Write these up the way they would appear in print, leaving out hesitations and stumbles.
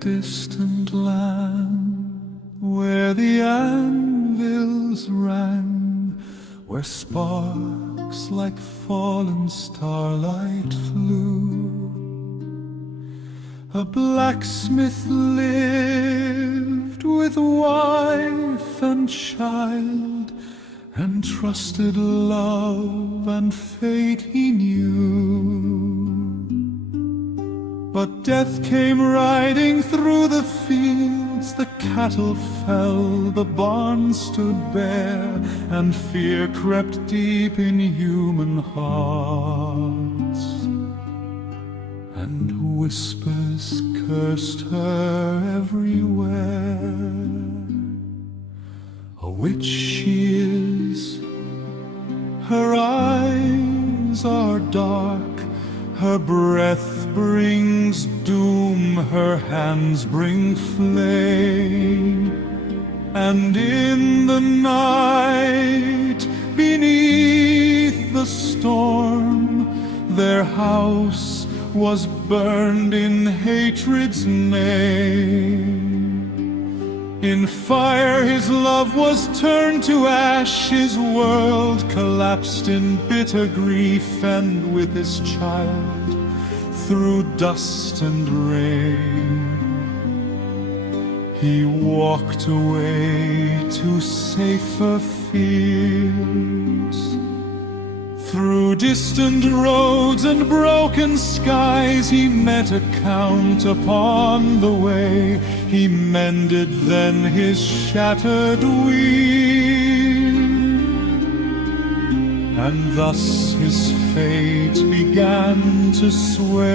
distant land, where the anvils rang, where sparks like fallen starlight flew, a blacksmith lived with wife and child, and trusted love and fate he knew. But death came riding through the fields, the cattle fell, the barn stood bare, and fear crept deep in human hearts, and whispers cursed her everywhere. A witch she is, her eyes are dark, her breath brings doom, her hands bring flame. And in the night, beneath the storm, their house was burned in hatred's name. In fire his love was turned to ash, his world collapsed in bitter grief, and with his child through dust and rain he walked away to safer fields. Through distant roads and broken skies he met a count upon the way. He mended then his shattered wheel, and thus his fate began to sway.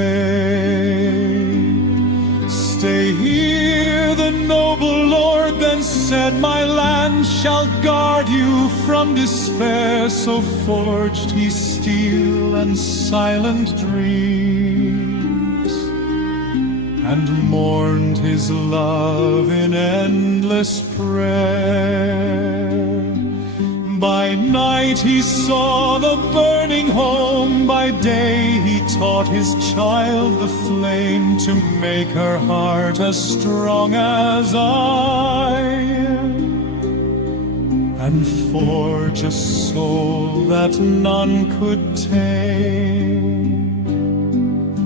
Stay here, the noble lord then said, my land shall guard you from despair. So forged he steel and silent dreams, and mourned his love in endless prayer. By night he saw the burning home, by day he taught his child the flame, to make her heart as strong as iron, and forge a soul that none could tame.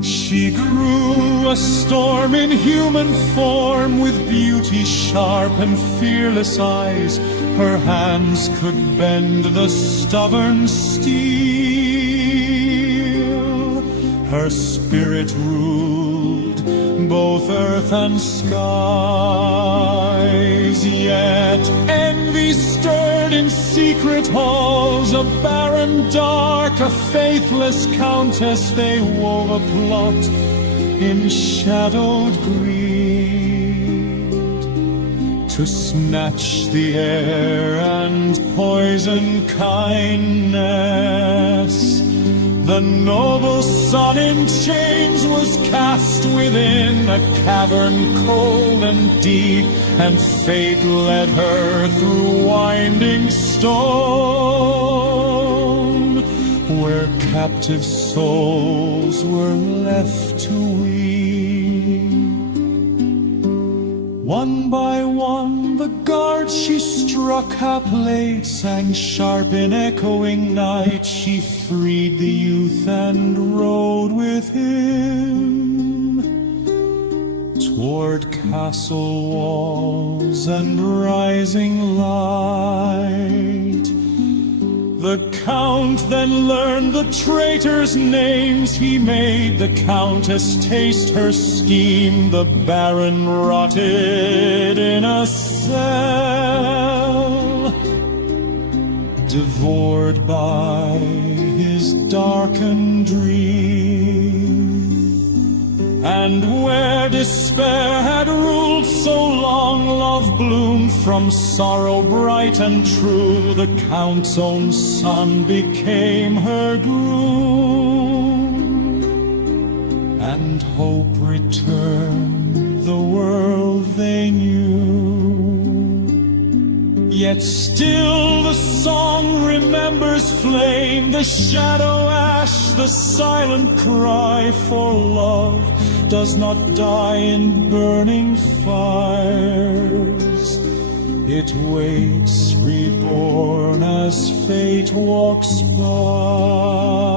She grew a storm in human form, with beauty sharp and fearless eyes. Her hands could bend the stubborn steel. Her spirit ruled both earth and skies. Yet envy stirred in secret halls, a barren dark, a faithless countess. They wove a plot in shadowed greed, to snatch the air and poison kindness. The noble sun in chains was cast within a cavern cold and deep, and fate led her through winding stone, where captive souls were left to weep. One by one the guards she struck, half late sang sharp in echoing night. She freed the youth and rode with him toward castle walls and rising light. The Count then learned the traitors' names. He made the Countess taste her scheme. The Baron rotted in a cell, devoured by his darkened dream. And where despair had ruled so long, love bloomed from sorrow bright and true. The Count's own son became her groom, and hope returned the world they knew. Yet still the song remembers flame, the shadow ash, the silent cry for love. does not die in burning fires. It waits, reborn as fate walks by.